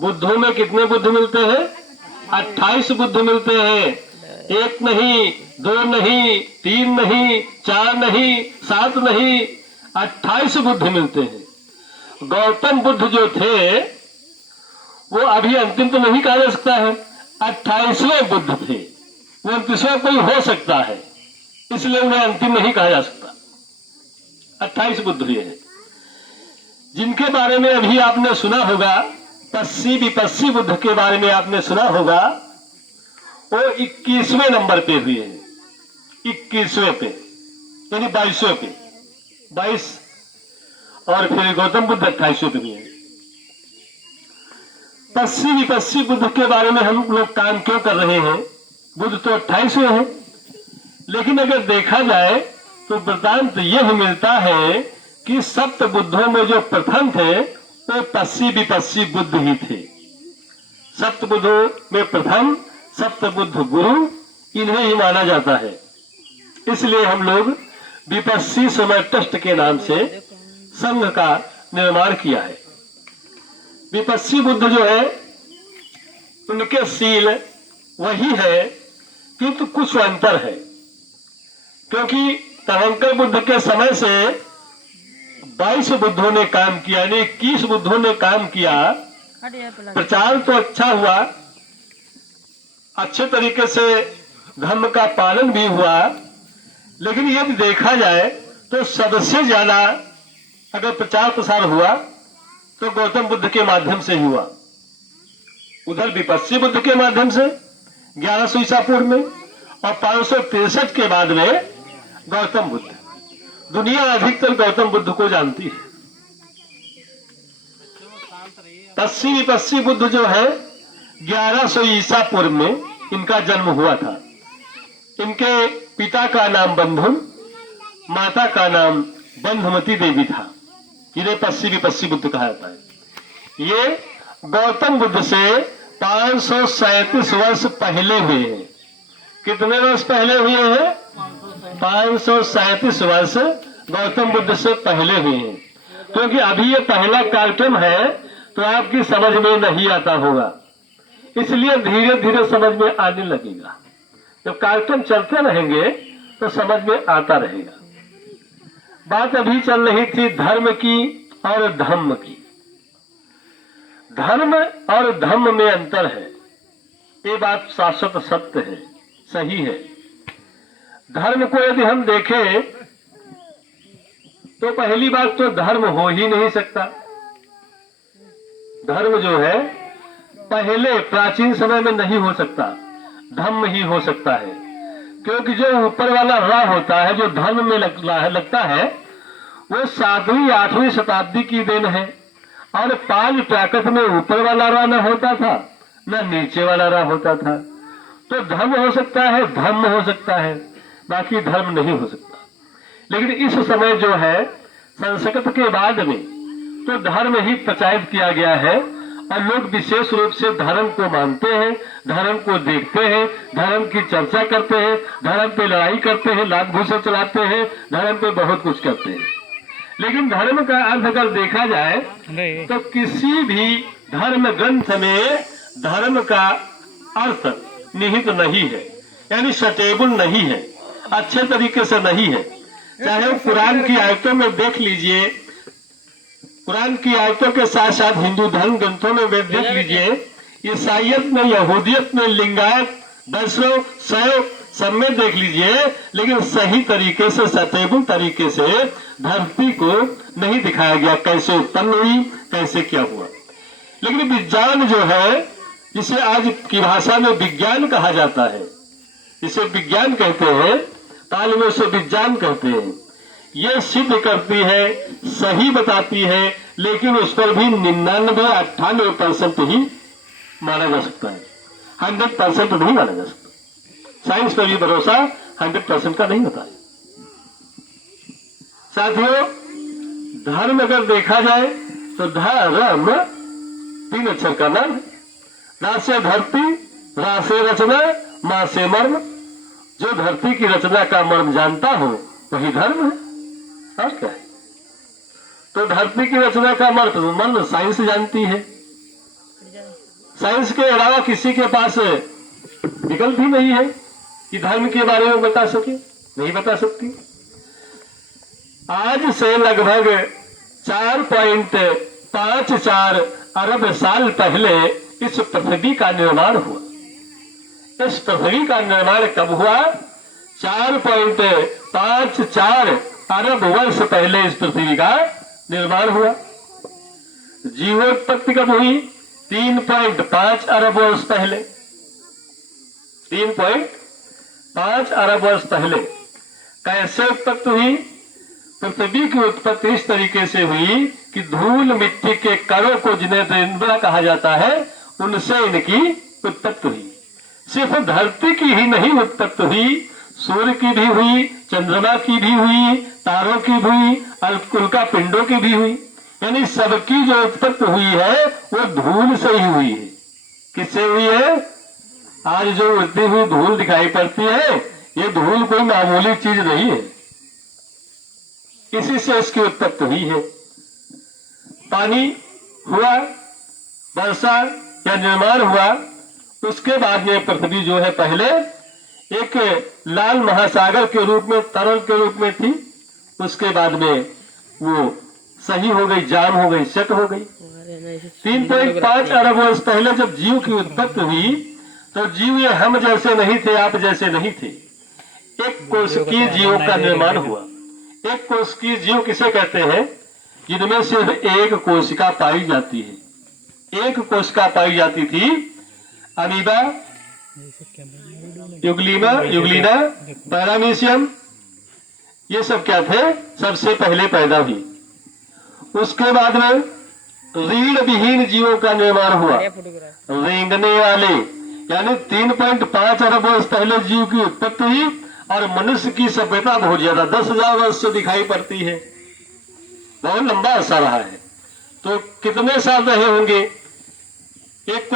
बुद्धों में कितने बुद्ध मिलते हैं? 28 बुद्ध मिलते हैं। एक नहीं, दो नहीं, तीन नहीं, चार नहीं, 7 नहीं, 28 बुद्ध मिलते हैं। गौतम बुद्ध जो थे वो अभी अंतिम तो नहीं कहा जा सकता है, 28वें बुद्ध थे। वो 29वां कोई हो सकता है, इसलिए उन्हें अंतिम नहीं कहा जा सकता। 28 बुद्ध हुए हैं, जिनके बारे में अभी आपने सुना होगा। पस्सी विपस्सी बुद्ध के बारे में आपने सुना होगा। वो 21वें नंबर पे हुए हैं, 21वें पे, यानी 22वें पे, 22, और फिर गौतम बुद्ध 28वें पे हुए हैं। पस्सी विपस्सी बुद्ध के बारे में हम लोग काम क्यों कर रहे हैं? बुद्ध तो 28वें हैं, लेकिन अगर देखा जाए तो वृत्तांत यह मिलता है कि सप्त बुद्धों में जो प्रथम थे वो पस्सी विपस्सी बुद्ध ही थे। सप्त बुद्धों में प्रथम सप्त बुद्ध गुरु, इन्हें ही माना जाता है। इसलिए हम लोग विपस्सी समय ट्रस्ट के नाम से संघ का निर्माण किया है। विपस्सी बुद्ध जो है उनके शील वही है, किंतु कुछ अंतर है। क्योंकि तवंकर बुद्ध के समय से 22 बुद्धों ने काम किया, यानी 21 बुद्धों ने काम किया। प्रचार तो अच्छा हुआ, अच्छे तरीके से धर्म का पालन भी हुआ, लेकिन यदि देखा जाए तो सबसे ज्यादा अगर प्रचार प्रसार हुआ तो गौतम बुद्ध के माध्यम से हुआ। उधर विपस्सी बुद्ध के माध्यम से 1100 ईसा पूर्व में, और 563 के बाद में गौतम बुद्ध। दुनिया अधिकतर गौतम बुद्ध को जानती है। पस्सी विपस्सी बुद्ध जो है 1100 ईसा पूर्व में इनका जन्म हुआ था। इनके पिता का नाम बंधु, माता का नाम बंधुमती देवी था। इन्हें पस्सी विपस्सी बुद्ध कहा जाता है। ये गौतम बुद्ध से 537 वर्ष पहले हुए हैं। कितने वर्ष पहले हुए हैं? 537 वर्ष गौतम बुद्ध से पहले हुए हैं। क्योंकि अभी ये पहला कार्यक्रम है तो आपकी समझ में नहीं आता होगा, इसलिए धीरे धीरे समझ में आने लगेगा। जब कार्यक्रम चलते रहेंगे तो समझ में आता रहेगा। बात अभी चल रही थी धर्म की और धम्म की। धर्म और धम्म में अंतर है, ये बात शाश्वत सत्य है, सही है। धर्म को यदि हम देखें तो पहली बात तो धर्म हो ही नहीं सकता। धर्म जो है पहले प्राचीन समय में नहीं हो सकता, धम्म ही हो सकता है। क्योंकि जो ऊपर वाला रा होता है, जो धर्म में लगता है, वो 7वीं 8वीं शताब्दी की देन है। और 5 प्राकृत में ऊपर वाला रा न होता था, न नीचे वाला रा होता था। तो धर्म हो सकता है, धम्म हो सकता है, बाकी धर्म नहीं हो सकता। लेकिन इस समय जो है संस्कृत के बाद में तो धर्म ही प्रचारित किया गया है, और लोग विशेष रूप से धर्म को मानते हैं, धर्म को देखते हैं, धर्म की चर्चा करते हैं, धर्म पे लड़ाई करते हैं, लात घूंसे चलाते हैं, धर्म पे बहुत कुछ करते हैं। लेकिन धर्म का अर्थ अगर देखा जाए तो किसी भी धर्म ग्रंथ में धर्म का अर्थ निहित नहीं है, यानी सटेबल नहीं है, अच्छे तरीके से नहीं है। चाहे कुरान की आयतों में देख लीजिए, कुरान की आयतों के साथ साथ हिंदू धर्म ग्रंथों में देख लीजिए, ईसाइयत में, यहूदियत में, लिंगायत, वैष्णव, शैव सब में देख लीजिए, लेकिन सही तरीके से सटेबल तरीके से धरती को नहीं दिखाया गया, कैसे उत्पन्न हुई, कैसे क्या हुआ। लेकिन विज्ञान जो है, जिसे आज की भाषा में विज्ञान कहा जाता है, इसे विज्ञान कहते हैं, ताल में उसे विज्ञान कहते हैं, ये सिद्ध करती है, सही बताती है, लेकिन उस पर भी 99-98% ही माना जा सकता है, 100% नहीं माना जा सकता। साइंस पर भी भरोसा 100% का नहीं होता है। साथियों, धर्म अगर देखा जाए तो धर्म 3 अक्षर का नाम है। रा से धरती, रा से रचना, मां से मर्म। जो धरती की रचना का मर्म जानता हो वही धर्म है। और क्या है? तो धरती की रचना का मर्म साइंस जानती है, साइंस के अलावा किसी के पास विकल्प ही नहीं है कि धर्म के बारे में बता सके, नहीं बता सकती। आज से लगभग 4.54 अरब साल पहले इस पृथ्वी का निर्माण हुआ। इस पृथ्वी का निर्माण कब हुआ? 4.54 अरब वर्ष पहले इस पृथ्वी का निर्माण हुआ। जीवोत्पत्ति कब हुई? 3.5 अरब वर्ष पहले। 3.5 अरब वर्ष पहले। कैसे उत्पत्ति हुई? पृथ्वी की उत्पत्ति इस तरीके से हुई कि धूल मिट्टी के कणों को जिन्हें रेणुका कहा जाता है, उनसे इनकी उत्पत्ति हुई। सिर्फ धरती की ही नहीं उत्पत्ति हुई, सूर्य की भी हुई, चंद्रमा की भी हुई, तारों की भी हुई, उल्का पिंडों की भी हुई। यानी सबकी जो उत्पत्ति हुई है वो धूल से ही हुई है। किससे हुई है? आज जो उड़ती हुई धूल दिखाई पड़ती है, ये धूल कोई मामूली चीज नहीं है, इसी से इसकी उत्पत्ति हुई है। पानी हुआ, वर्षा या निर्माण हुआ, उसके बाद में पृथ्वी जो है पहले एक लाल महासागर के रूप में, तरल के रूप में थी। उसके बाद में वो सही हो गई, जाम हो गई, सेट हो गई। 3.5 अरब वर्ष पहले जब जीव की उत्पत्ति हुई तो जीव ये हम जैसे नहीं थे, आप जैसे नहीं थे। एक कोशिकीय जीवों का निर्माण हुआ। एक कोशिकीय जीव किसे कहते हैं? जिनमें सिर्फ एक कोशिका पाई जाती है। एक कोशिका पाई जाती थी। अमीबा, युग्लिना, पैरामीशियम, ये सब क्या थे? सबसे पहले पैदा हुई। उसके बाद में रीढ़ विहीन जीवों का निर्माण हुआ। रेंगने वाले, यानी 3.5 अरब वर्ष पहले जीव की उत्पत्ति हुई और मनुष्य की सभ्यता बहुत ज्यादा 10,000 वर्ष से दिखाई पड़ती है। बहुत लंबा अरसा रहा है। तो कितने साल रहे होंगे? एक